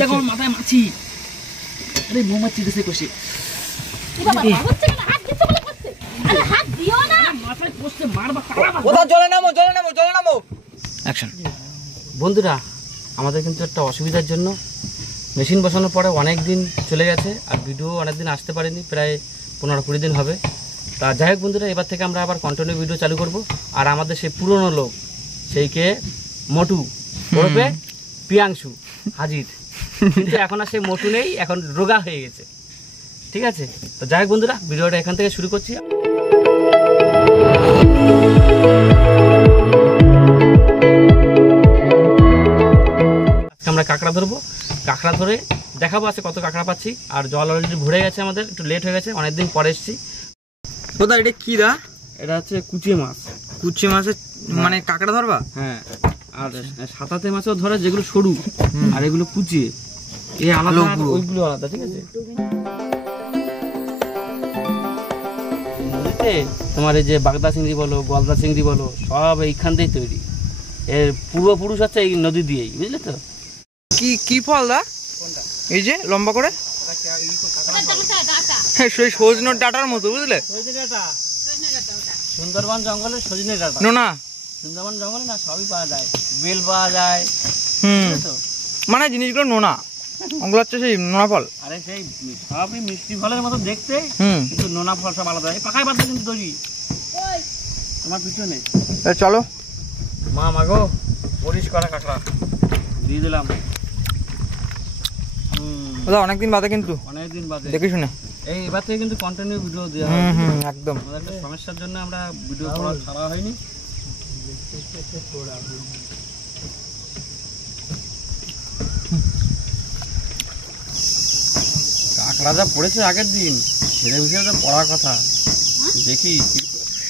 দেখো মাথায় মাছি। আরে মৌমাছি দেশে কষে। বন্ধুরা, আমাদের কিন্তু একটা অসুবিধার জন্য মেশিন বসানোর পরে অনেক দিন চলে গেছে, আর ভিডিও অনেক দিন আসতে পারেনি, প্রায় 15-20 দিন হবে। তা যাই হোক বন্ধুরা, এবার থেকে আমরা আবার কন্টিনিউ ভিডিও চালু করব। আর আমাদের সেই পুরনো লোক, সেইকে মোটু ওরফে প্রিয়াংশু হাজির, কিন্তু এখন আর সেই মোটু নেই, এখন রোগা হয়ে গেছে। ঠিক আছে, তো যাই হোক বন্ধুরা, ভিডিওটা এখান থেকে শুরু করছি। আমরা কাঁকড়া ধরবো, কাঁকড়া ধরে দেখাবো আছে কত কাঁকড়া পাচ্ছি। আর জল অলরেডি ভরে গেছে, আমাদের একটু লেট হয়ে গেছে, অনেকদিন পরে এসেছি। কোথায় এটা কি দা? এটা হচ্ছে কুচিয়ে মাছ। কুচিয়ে মাছের মানে কাঁকড়া ধরবা? হ্যাঁ, আর সাতাতে মাছও ধরে, যেগুলো সরু আর এগুলো কুচিয়ে, এই আলাদা ওইগুলো আলাদা। ঠিক আছে, তোমার এই যে বাগদা চিংড়ি বলো, গলদা চিংড়ি বলো, সব এইখান দিয়েই তৈরি। এর পূর্বপুরুষ হচ্ছে এই নদী দিয়েই, বুঝলে তো। কি কি ফল দা? এই যে লম্বা করে সজনের ডাটার মতো, বুঝলে? সুন্দরবন জঙ্গলে সজনে ডাটা না, সুন্দরবন জঙ্গলে না সবই পাওয়া যায়, বেল পাওয়া যায়। মানে জিনিসগুলো নোনা, ওগুলো হচ্ছে সেই নোনা ফল। আরে সেই সবই মিষ্টি ফলের মতো দেখতে, কিন্তু নোনা ফল সব আলাদা। এই পাকাই বাদ কিন্তু তৈরি তোমার পিছনে। চলো মা মাগো, পরিষ্কার করা কাঁকড়া দিয়ে দিলাম। অনেকদিন বাদে, কিন্তু অনেকদিন বাদে দেখে শুনে এই এবার থেকে কিন্তু কন্টিনিউ ভিডিও দেওয়া হবে। একদম। আমাদের একটা সমস্যার জন্য আমরা ভিডিও করা ছাড়া হয়নি। কাঁকড়া যা পড়েছে আগের দিন, ছেলে হিসেবে তো পড়ার কথা। দেখি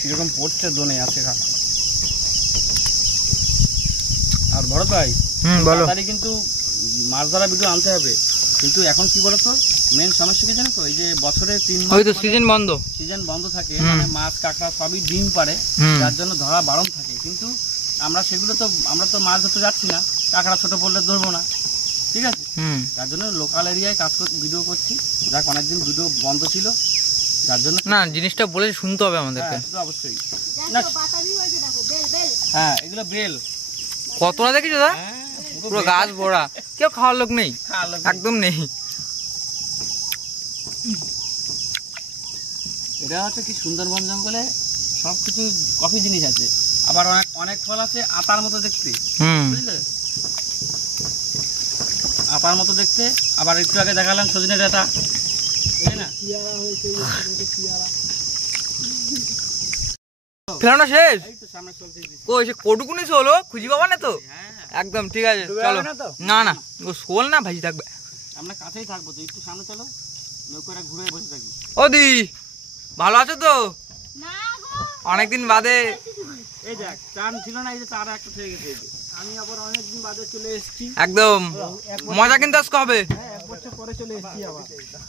কিরকম পড়ছে, দোনে আছে কাঁকড়া। আর ভরত ভাই, তাড়াতাড়ি কিন্তু মাছ ধরা ভিডিও আনতে হবে। কিন্তু এখন কি বলতো, মেন সমস্যা কি জানো তো, এই যে বছরে 3 মাস সিজন বন্ধ থাকে, মানে মাছ কাঁকড়া সবই ডিম পারে, যার জন্য ধরা বারণ থাকে। কিন্তু আমরা তো মাছ ধরতে যাচ্ছি না, কাঁকড়া ছোট পড়লে ধরবো না। ঠিক আছে, যার জন্য লোকাল এরিয়ায় ভিডিও করছি। যাক, অনেকদিন ভিডিও বন্ধ ছিল, যার জন্য না জিনিসটা বলে শুনতে হবে আমাদেরকে। অবশ্যই। হ্যাঁ, এগুলো বেল কতটা দেখেছো দা? পুরো গাছ ভরা, কেউ খাওয়ার লোক নেই, একদম নেই। এটা হচ্ছে কি, সুন্দরবন জঙ্গলে সবকিছু কফি জিনিস আছে, আবার অনেক ফল আছে আতার মতো দেখতে, বুঝলে, আতার মতো দেখতে। আবার একটু আগে দেখালাম সজনে ডাঁটা, তাই না? ফেলানো শেষ? কই সে কটুকুনি হলো, খুঁজি পাবা না তো? একদম ঠিক আছে, চলো। না না, ও শোল না ভাজি থাকবে। আমরা কাছেই থাকবো তো, একটু সামনে চলো, নৌকাটা ঘুরে বসে থাকি। ও দি, ভালো আছো তো? অনেকদিন বাদে। এই দেখ, চান ছিল না, এই যে তার একটা থেকে গেছে। আমি আবার অনেকদিন বাদে চলে এসেছি। একদম মজা কিন্তু আজকে হবে। 1 বছর পরে চলে এসেছি আবার।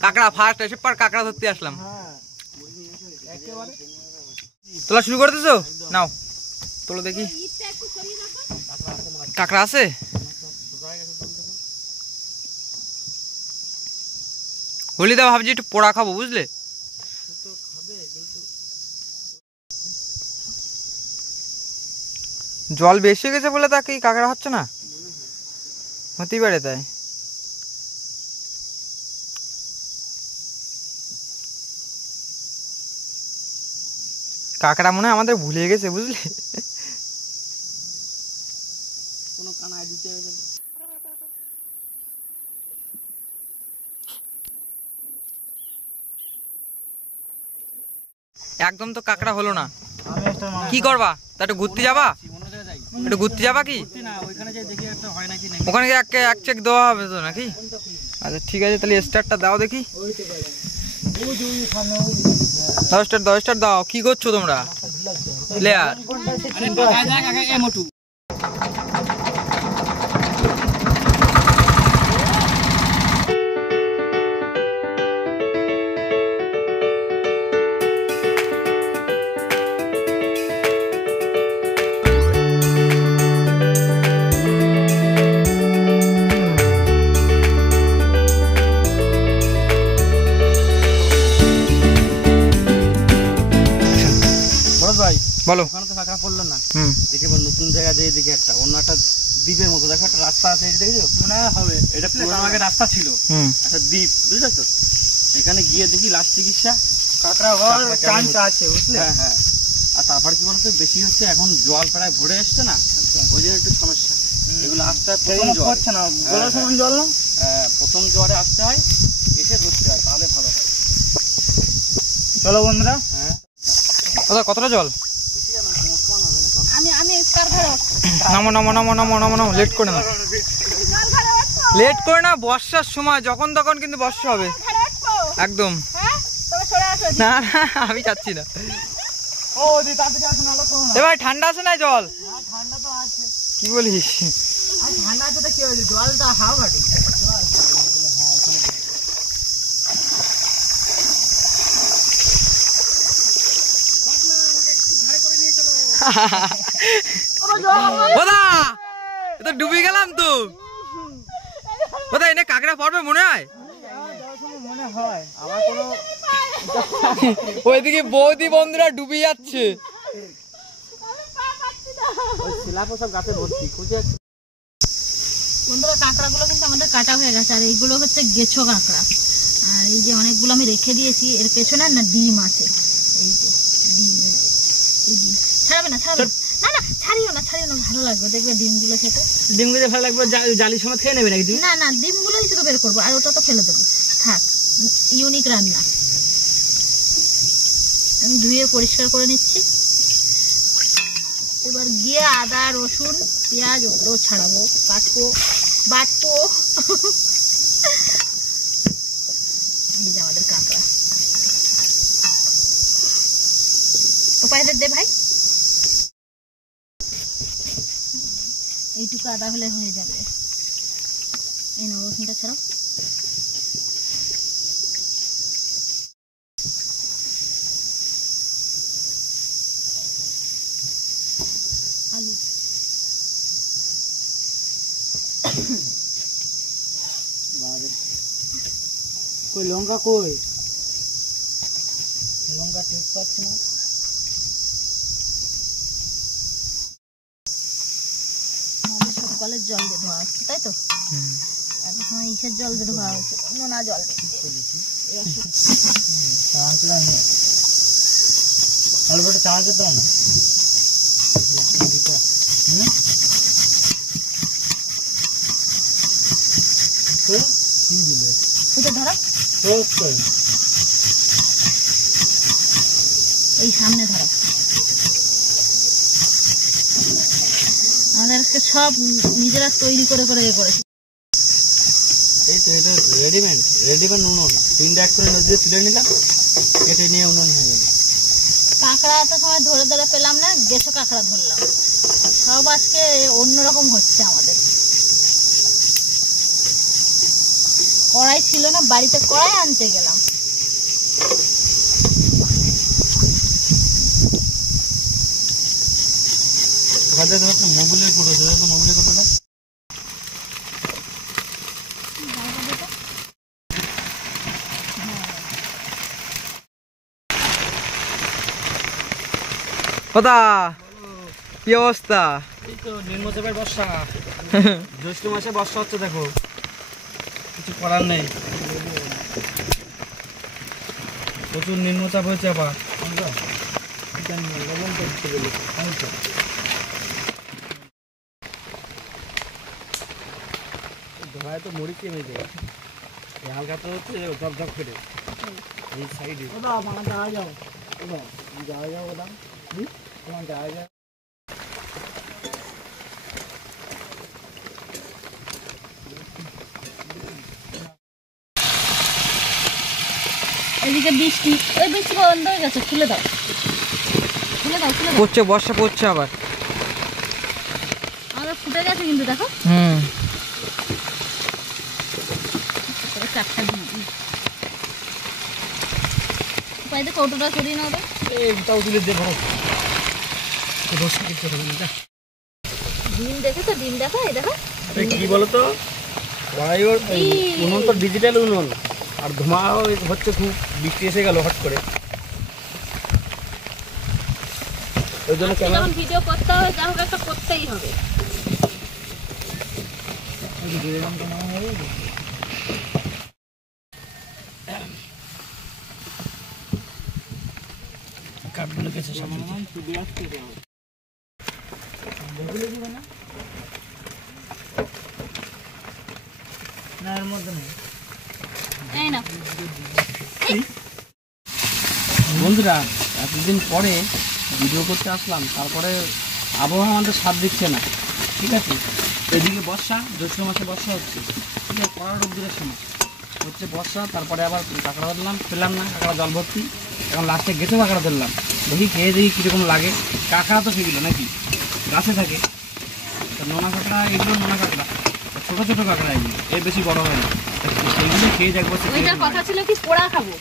কাঁকড়া ফার্স্ট এসে পর কাঁকড়া ধরতে আসলাম। তোলা শুরু করে দিছো? নাও তোলো দেখি, কাঁকড়া আছে? হলিদা ভাবছি একটু পোড়া খাবো, বুঝলে। জল বেশি হয়ে গেছে বলে তাকে কাঁকড়া হচ্ছে না, হতেই পারে তাই। কাঁকড়া মনে হয় আমাদের ভুলে গেছে, বুঝলে। একদম তো কাঁকড়া হলো না, কি করবা? তা একটু ঘুরতে যাবা? একটু ঘুরতে যাবা কি? ওখানে এক চেক দেওয়া হবে তো নাকি? আচ্ছা ঠিক আছে, তাহলে স্টারটা দাও দেখি। দাও স্টার দাও। কি করছো তোমরা প্লেয়ার? বলো। ওখানে তো কাঁকড়া পড়লো না, হুম দেখে এবার নতুন জায়গা দিয়ে দিকে একটা অন্য একটা দ্বীপের মতো দেখো একটা রাস্তা আছে, এই যে দেখেছো মনে হবে এটা পুরো আগে রাস্তা ছিল, হুম একটা দ্বীপ বুঝলে তো, এখানে গিয়ে দেখি লাস্ট চিকিৎসা কাঁকড়া হওয়ার চান্স আছে বুঝলে। হ্যাঁ হ্যাঁ। আর তারপর কি বলতো বেশি হচ্ছে এখন জল প্রায় ভরে এসছে না, ওই জন্য একটু সমস্যা। এগুলো আসতে হয় প্রথম জ্বর, হচ্ছে না গলার সমান জল না। প্রথম জ্বরে আসতে হয়, এসে ধরতে হয়, তাহলে ভালো হয়। চলো বন্ধুরা। হ্যাঁ দাদা কতটা জল? বেশি যাবে না, সমস্যা হবে না। আমি কার ঘরে নামো নামো নামো নামো নামো নামো, লেট করে না, কার ঘরে আছো? লেট করে না, বর্ষার সময় যখন তখন কিন্তু বর্ষা হবে ঘরে আছো? একদম। হ্যাঁ তুমি সরে আসো। না না আমি যাচ্ছি না। ও দি তাড়াতাড়ি আসুন, আলো করো না। এ ভাই ঠান্ডা আছে না জল? হ্যাঁ, ঠান্ডা তো আছে। কি বলিস? আর ঠান্ডা আছে তো কি হয়েছে, জলটা হাওয়া কাটে। ওদা এ তো ডুবে গেলাম তো। ওদা এনে কাঁকড়া পড়বে মনে হয়? মনে হয় আমার কোনো ওইদিকে বৌদি বন্ধুরা ডুবে যাচ্ছে। ওই শিলাপো সব গাছে ভর্তি, খুঁজে বন্ধুরা কাঁকড়াগুলো কিন্তু আমাদের কাটা হয়ে গেছে, আর এইগুলো হচ্ছে গেছো কাঁকড়া। আর এই যে অনেকগুলো আমি রেখে দিয়েছি, এর পেছনে না ডিম আছে, এই যে ডিম, এই ডিম ছাড়াবে না, ছাড়াবে না, না ছাড়িও না, ছাড়িও না, ভালো লাগবে দেখবে ডিমগুলো খেতে। ডিমগুলো ভালো লাগবে, জালি সময় খেয়ে নেবে নাকি তুমি? না না ডিমগুলোই শুধু বের করবো, আর ওটা তো ফেলে দেবো, থাক, ইউনিক রান্না। আমি ধুয়ে পরিষ্কার করে নিচ্ছি, এবার গিয়ে আদা রসুন পেঁয়াজ ওগুলো ছাড়াবো, কাটবো বাটবো। এই যে আমাদের কাঁকড়া, উপায়দের দে ভাই, এইটুকু আদা হলে হয়ে যাবে। এই নাও রসুনটা ছাড়াও, আলু কই লঙ্কা, কই লঙ্কা টেস্ট পাচ্ছি না। আমাদের সব কলের জল দিয়ে ধোয়া হচ্ছে, তাই তো? এত সময় ইসের জল দিয়ে ধোয়া হচ্ছে, নোনা জল দিয়ে। চাঁচড়া নেই, অল্পটা চাঁচড়া দাও না। কি দিলে ওটা ধরো, রোজ করে এই সামনে ধরো। আমাদেরকে সব নিজেরা তৈরি করে করে এ করেছি। এই তো এটা রেডিমেড উনুন, 3 এক করে নদীতে তুলে নিলাম, কেটে নিয়ে উনুন হয়ে গেল। কাঁকড়া এত সময় ধরে ধরে পেলাম না, গেছো কাঁকড়া ধরলাম। সব আজকে অন্যরকম হচ্ছে আমাদের। কড়াই ছিল না, বাড়িতে কড়াই আনতে গেলাম। ওখানে তো মোবিলের করে দেবে, তো মোবিলের করে দাও। ওদা কি অবস্থা? এই তো নিম্নচাপের বর্ষা, জ্যৈষ্ঠ মাসে বর্ষা হচ্ছে, দেখো কিছু করার নেই, প্রচুর নিম্নচাপ হয়েছে আবার। ধরায় তো মরি কেমে যায়, হালকা তো হচ্ছে ঝপ ঝপ করে এই সাইডে। আমার যাওয়া যাও, যাওয়া যাও ওটা, তোমার যাওয়া যাও। এদিকে বৃষ্টি, ওই বৃষ্টি বন্ধ হয়ে গেছে, খুলে দাও, খুলে দাও, খুলে দাও। পড়ছে, বর্ষা পড়ছে আবার। আমাদের ফুটে গেছে কিন্তু দেখো, হুম চারটা দিন পাইতে কৌটোটা সরিয়ে নাও তো। এইটাও তুলে দিয়ে ভরো, বর্ষা কিছু হবে না। ডিম দেখেছো, ডিম দেখো, এই দেখো কি বলতো, উনুন তো ডিজিটাল উনুন, আর ধোঁয়া হচ্ছে খুব, বৃষ্টি এসে গেল হট করে। ওই জন্য আজকে যখন ভিডিও করতে হবে যা হোক একটা করতেই হবে। কাঠগুলো কেছে সামনে না এর মধ্যে নেই। এই না বন্ধুরা এতদিন পরে ভিডিও করতে আসলাম, তারপরে আবহাওয়া আমাদের সাথ দিচ্ছে না, ঠিক আছে। এদিকে বর্ষা, জ্যৈষ্ঠ মাসে বর্ষা হচ্ছে, ঠিক আছে, কড়া রোদ্দুরের সময় হচ্ছে বর্ষা, তারপরে আবার কাঁকড়া ধরলাম, পেলাম না, কাঁকড়া জল ভর্তি, এখন লাস্টে গেছো কাঁকড়া ধরলাম, দেখি খেয়ে দেখি কীরকম লাগে। কাঁকড়া তো সেগুলো নাকি গাছে থাকে, নোনা কাঁকড়া, এগুলো নোনা কাঁকড়া, ছোটো ছোটো কাঁকড়া এগুলো, এর বেশি বড় হয় না, সেইগুলো খেয়ে দেখবো। ওইটার কথা ছিল কি পোড়া খাবো।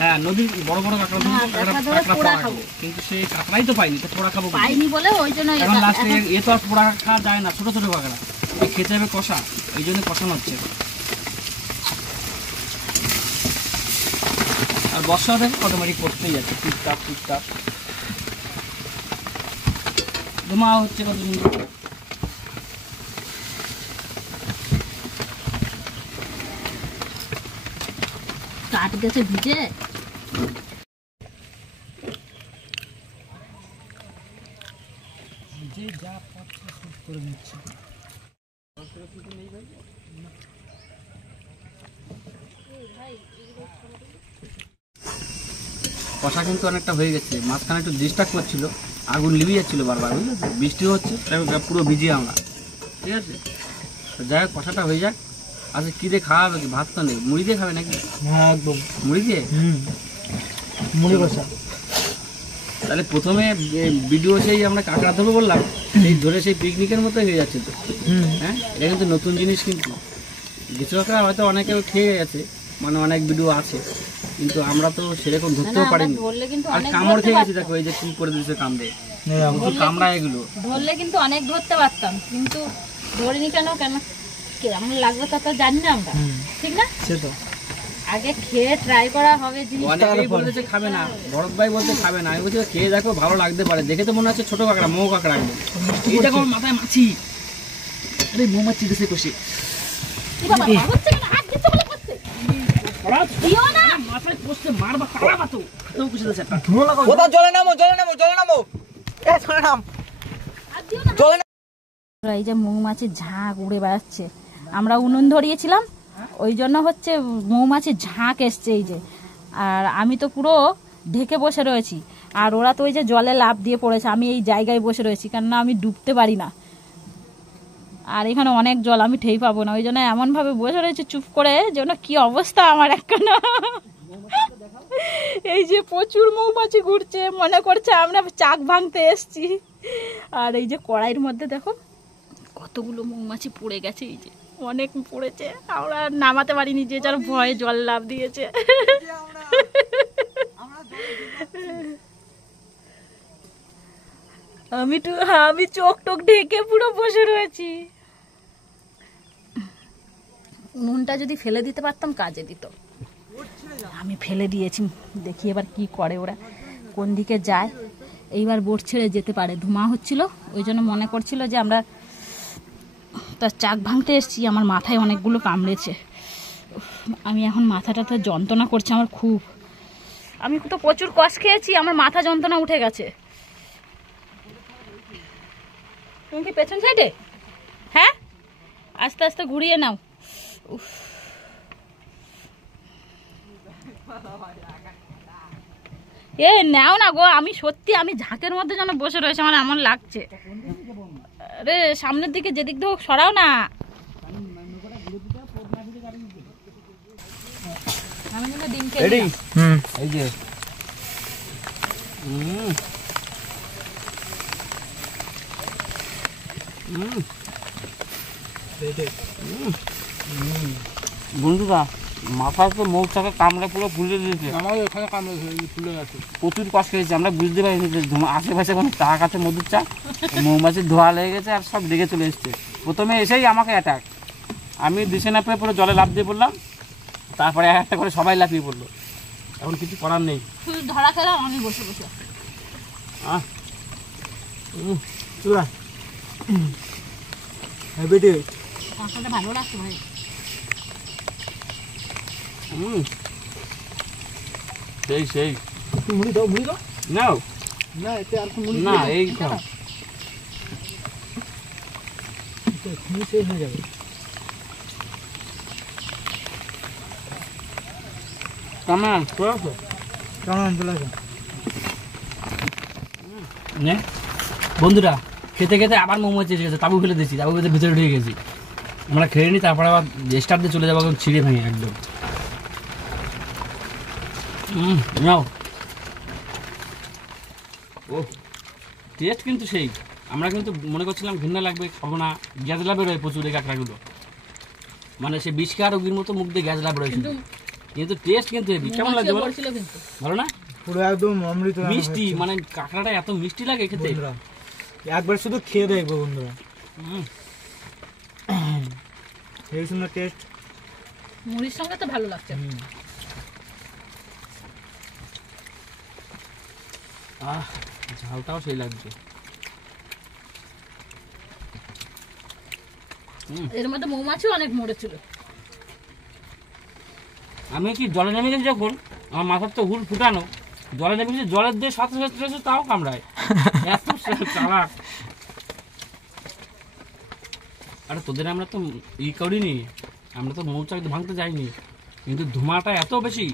হ্যাঁ, নদীর বড় বড় কাঁকড়া ধরবো, কাঁকড়া ধরে কাঁকড়া পোড়া পোড়া খাবো। খাবো, কিন্তু সেই কাঁকড়াই তো পাইনি, তো পোড়া খাবো কি করে? পাইনি বলে ওই জন্য এখন লাস্টে এ তো আর পোড়া খাওয়া যায় না, ছোট ছোট কাঁকড়া, এই খেতে হবে কষা, এই জন্য কষানো হচ্ছে। আর বর্ষা থেকে অটোমেটিক পড়তেই যাচ্ছে, টুকটাক টুকটাক ধুমা হচ্ছে কত সুন্দর। কাঠ গেছে ভিজে। যে যা পাচ্ছে শুট করে নিচ্ছে। কষা কিন্তু অনেকটা হয়ে গেছে, মাঝখানে একটু ডিস্টার্ব করছিল, আগুন লিভে যাচ্ছিল বারবার, বুঝলি তো? বৃষ্টিও হচ্ছে, তাই পুরো ভিজে আমরা, ঠিক আছে। তো যাই হোক, কষাটা হয়ে যাক। আচ্ছা, কী দিয়ে খাওয়া হবে? কি ভাত তো নেই, মুড়ি দিয়ে খাবে নাকি? হ্যাঁ একদম মুড়ি দিয়ে? মুড়ি কষা। তাহলে প্রথমে ভিডিও সেই আমরা কাঁকড়া ধরবো বললাম, সেই ধরে সেই পিকনিকের মতো হয়ে যাচ্ছে তো। হ্যাঁ, এটা কিন্তু নতুন জিনিস, কিন্তু কিছু কাঁকড়া হয়তো অনেকেও খেয়ে গেছে, মানে অনেক ভিডিও আছে, কিন্তু আমরা তো সেরকম ধরতেও পারিনি। ধরলে কিন্তু আর অনেক কামড় ধরতে খেয়ে গেছি, পারতাম। দেখো এই যে কি করে দিচ্ছে কামড়ে, কামড়া এগুলো। ধরলে কিন্তু অনেক ধরতে পারতাম, কিন্তু ধরিনি কেন কেমন লাগবে তা তো জানি না আমরা, ঠিক না? সে তো আগে খেয়ে ট্রাই করা হবে জিনিসটা। অনেকেই বলতেছে খাবে না, ভরত ভাই বলতে খাবে না, আমি বলছি খেয়ে দেখো, ভালো লাগতে পারে। দেখে তো মনে হচ্ছে ছোট কাঁকড়া, মৌ কাঁকড়া একদম। এই দেখো আমার মাথায় মাছি, আরে মৌমাছি দেশে কষে কি বাবা, হচ্ছে কেন? হাত দিতে বলে করতে দিও না। মাথায় কষতে মারবা, পালাবা তো, হাতেও কষে দিয়েছে একটা। ধুলো লাগাও। কোথাও জলে নামো, জলে নামো, জলে নামো, এ জলে নাম, হাত দিও না। জলে নামো। এই যে মৌমাছির ঝাঁক উড়ে বেড়াচ্ছে, আমরা উনুন ধরিয়েছিলাম, ওই জন্য হচ্ছে মৌমাছির ঝাঁক এসছে এই যে। আর আমি তো পুরো ঢেকে বসে রয়েছি, আর ওরা তো ওই যে জলে লাফ দিয়ে পড়েছে, আমি এই জায়গায় বসে রয়েছি, কেননা আমি ডুবতে পারি না, আর এখানে অনেক জল, আমি ঠেই পাবো না, ওই জন্য এমনভাবে বসে রয়েছে চুপ করে, যেন কি অবস্থা আমার একখানা। এই যে প্রচুর মৌমাছি ঘুরছে, মনে করছে আমরা চাক ভাঙতে এসছি। আর এই যে কড়াইয়ের মধ্যে দেখো কতগুলো মৌমাছি পড়ে গেছে, এই যে অনেক পড়েছে, আমরা নামাতে পারিনি, যে যার ভয়ে জল লাফ দিয়েছে। আমি চোখ টোক ঢেকে পুরো বসে রয়েছি। উনুনটা যদি ফেলে দিতে পারতাম কাজে দিত, আমি ফেলে দিয়েছি। দেখি এবার কি করে ওরা, কোন দিকে যায়। এইবার বোট ছেড়ে যেতে পারে, ধোঁয়া হচ্ছিল, ওই জন্য মনে করছিল যে আমরা তার চাক ভাঙতে এসেছি। আমার মাথায় অনেকগুলো কামড়েছে, আমি এখন মাথাটা তো যন্ত্রণা করছে আমার খুব, আমি তো প্রচুর কষ খেয়েছি, আমার মাথা যন্ত্রণা উঠে গেছে। তুমি কি পেছন সাইডে? হ্যাঁ, আস্তে আস্তে ঘুরিয়ে নাও। উফ, এ নাও না গো, আমি সত্যি আমি ঝাঁকের মধ্যে যেন বসে রয়েছে, আমার এমন লাগছে। আরে সামনের দিকে যেদিক দিয়ে হোক সরাও না। আমি কিন্তু ডিম খেয়ে নিলাম। এই যে বন্ধুরা, মাথায় তো মৌচাকে কামড়ে পুরো ফুলে দিয়েছে, আমাদের এখানে কামড়ে ফুলে গেছে, প্রচুর কষ্ট হয়েছে। আমরা বুঝতে পারিনি যে আশেপাশে কোনো চাক আছে, মধুর চাক, মৌমাছির ধোয়া লেগে গেছে, আর সব দিকে চলে এসছে। প্রথমে এসেই আমাকে অ্যাটাক, আমি দিশে না পেয়ে পুরো জলে লাফ দিয়ে পড়লাম, তারপরে একটা করে সবাই লাফিয়ে পড়লো। এখন কিছু করার নেই। শুধু ধরা খেলাম আমি বসে বসে। চুলা হেভি টেস্ট। কাঁকড়াটা ভালো লাগছে ভাই। সেই সেই একটু মুড়ি দাও, মুড়ি দাও। নাও না এতে আর একটু মুড়ি না দিয়ে দাও। এই খাও এটা এক্ষুনি শেষ হয়ে যাবে। কেমন কেমন চলে আসো? নে বন্ধুরা খেতে খেতে আবার মোমো চেয়ে গেছে, তাবু ফেলে দিয়েছি, তাবু ফেলে ভিতরে ঢুকে গেছি। আমরা খেয়ে নিই, তারপর আবার স্টার দিয়ে চলে যাবো একদম ছিঁড়ে ভেঙে একদম। নাও ও টেস্ট কিন্তু সেই। আমরা কিন্তু মনে করছিলাম ঘৃণা লাগবে, খাবো না, গ্যাজলা বেরোয় প্রচুর এই কাঁকড়াগুলো, মানে সে বিষকা রোগীর মতো মুখ দিয়ে গ্যাজলা বেরোয় শুধু। কিন্তু টেস্ট কিন্তু হেভি। কেমন লাগছে বলো? ভালো না? পুরো একদম অমৃত মিষ্টি, মানে কাঁকড়াটা এত মিষ্টি লাগে খেতে। বন্ধুরা একবার শুধু খেয়ে দেখবো বন্ধুরা, হেভি সুন্দর টেস্ট। মুড়ির সঙ্গে তো ভালো লাগছে। ঝালটাও সেই লাগছে। এর মধ্যে মৌমাছিও অনেক মরেছিল। আমি কি জলে নেমে গেছি যখন, আমার মাথার তো হুল ফুটানো, জলে নেমে গেছি, জলের দিয়ে সাথে সাথে তাও কামড়ায়, এত চালাক। আরে তোদের আমরা তো করিনি, আমরা তো মৌচাক ভাঙতে যাইনি, কিন্তু ধোঁয়াটা এত বেশি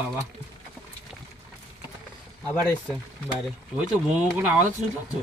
বাবা। আবার এসছে বাইরে, ওই তো মোমো কোনো আওয়াজ শুনতে পাচ্ছ?